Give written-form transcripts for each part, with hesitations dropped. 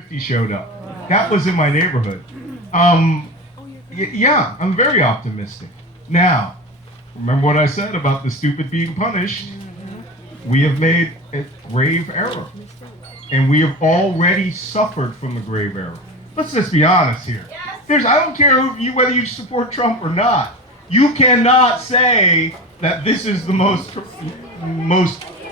50 showed up. That was in my neighborhood. Yeah, I'm very optimistic. Now, remember what I said about the stupid being punished? We have made a grave error. And we have already suffered from the grave error. Let's just be honest here. I don't care whether you support Trump or not. You cannot say that this is the most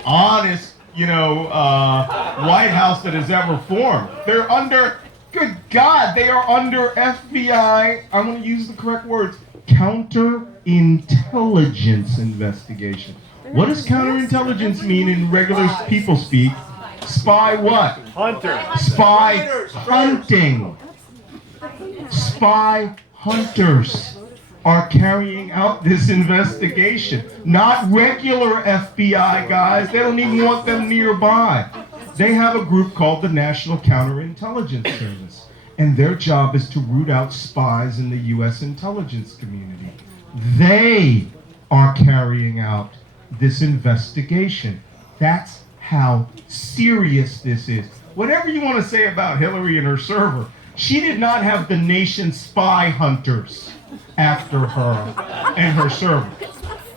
honest, White House that has ever formed. They're under, good God, they are under FBI, I'm going to use the correct words, counterintelligence investigation. What does counterintelligence mean in regular people speak? Spy what? Hunter. Spy hunting. Spy hunters are carrying out this investigation. Not regular FBI guys. They don't even want them nearby. They have a group called the National Counterintelligence Service. And their job is to root out spies in the U.S. intelligence community. They are carrying out this investigation. That's how serious this is. Whatever you want to say about Hillary and her server, she did not have the nation's spy hunters after her and her server,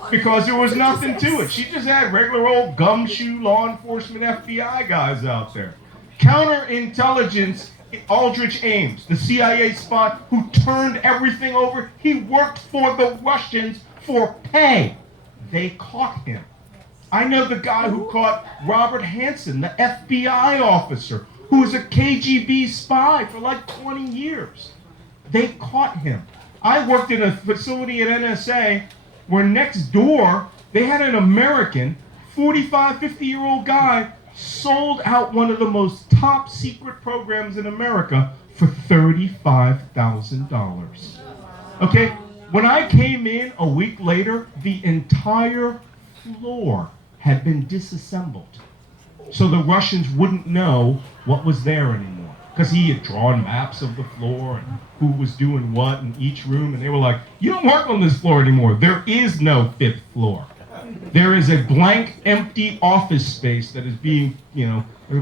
because there was nothing to it. She just had regular old gumshoe law enforcement FBI guys out there. Counterintelligence, Aldrich Ames, the CIA spy who turned everything over, he worked for the Russians for pay. They caught him. I know the guy who caught Robert Hansen, the FBI officer, who was a KGB spy for like 20 years. They caught him. I worked in a facility at NSA where next door they had an American, 45, 50-year-old guy, sold out one of the most top secret programs in America for $35,000. Okay, when I came in a week later, the entire floor had been disassembled. So the Russians wouldn't know what was there anymore. Because he had drawn maps of the floor and who was doing what in each room. And they were like, you don't work on this floor anymore. There is no fifth floor. There is a blank, empty office space that is being,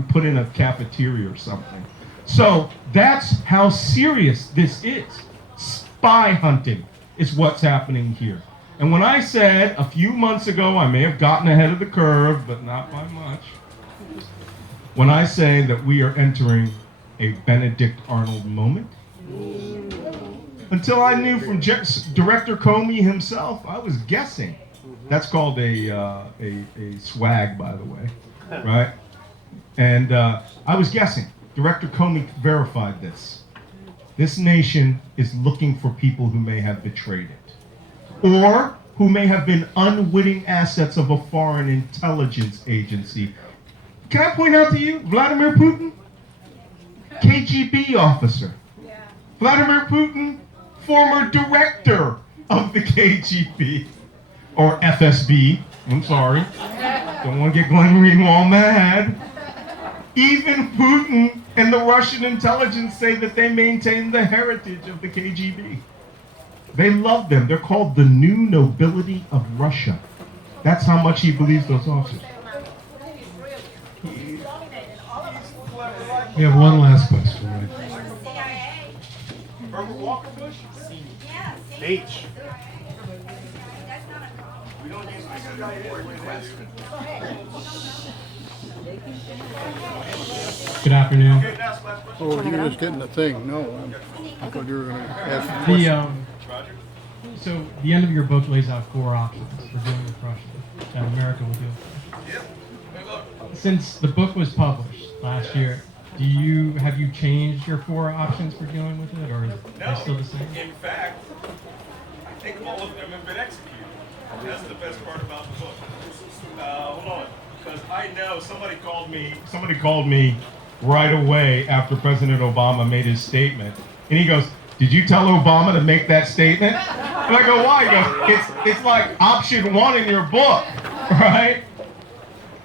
put in a cafeteria or something. So that's how serious this is. Spy hunting is what's happening here. And when I said a few months ago, I may have gotten ahead of the curve, but not by much. When I say that we are entering a Benedict Arnold moment, until I knew from Director Comey himself, I was guessing. That's called a swag, by the way, right? And I was guessing. Director Comey verified this. This nation is looking for people who may have betrayed it, or who may have been unwitting assets of a foreign intelligence agency. Can I point out to you, Vladimir Putin, KGB officer. Yeah. Vladimir Putin, former director of the KGB, or FSB, I'm sorry. Don't want to get Glenn Greenwald mad. Even Putin and the Russian intelligence say that they maintain the heritage of the KGB. They love them. They're called the new nobility of Russia. That's how much he believes those officers. We have one last question. Right? Herbert Walker Bush? H. We don't use the CIA request. Good afternoon. Oh, you're just getting the thing. No, I thought you were going to ask a question. So the end of your book lays out 4 options for dealing with Russia that America will deal with. Since the book was published last year, have you changed your 4 options for dealing with it, or are they still the same? In fact, I think all of them have been executed. That's the best part about the book. Hold on, because I know somebody called me right away after President Obama made his statement, and he goes, "Did you tell Obama to make that statement?" And I go, "Why?" He goes, "It's like option 1 in your book, right?"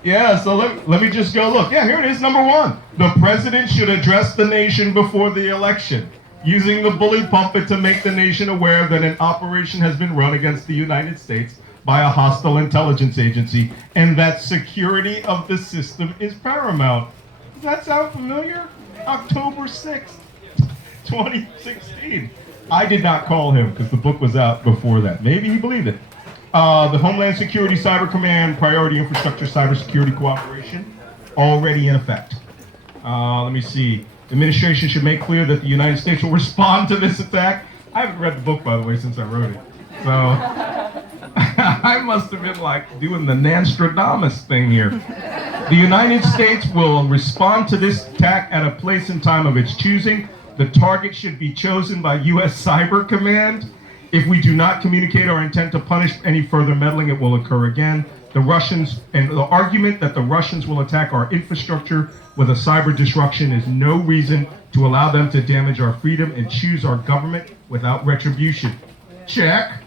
Yeah, so let me just go look. Yeah, here it is, number 1. The president should address the nation before the election, using the bully pulpit to make the nation aware that an operation has been run against the United States by a hostile intelligence agency, and that security of the system is paramount. Does that sound familiar? October 6th, 2016. I did not call him because the book was out before that. Maybe he believed it. The Homeland Security Cyber Command Priority Infrastructure Cybersecurity Cooperation, already in effect. Let me see. The administration should make clear that the United States will respond to this attack. I haven't read the book, by the way, since I wrote it. So I must have been like doing the Nance thing here. The United States will respond to this attack at a place and time of its choosing. The target should be chosen by U.S. Cyber Command. If we do not communicate our intent to punish any further meddling, it will occur again. The Russians, and the argument that the Russians will attack our infrastructure with a cyber disruption is no reason to allow them to damage our freedom and choose our government without retribution. Check.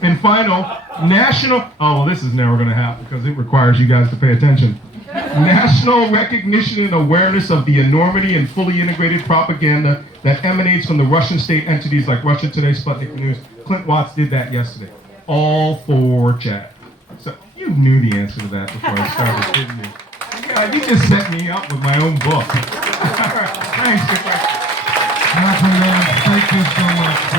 And final, national, oh, well, this is never going to happen because it requires you guys to pay attention. National recognition and awareness of the enormity and fully integrated propaganda that emanates from the Russian state entities like Russia Today, Sputnik News. Clint Watts did that yesterday. All for chat. So you knew the answer to that before I started, didn't you? Yeah, you just set me up with my own book. All right, thanks. Thank you so much.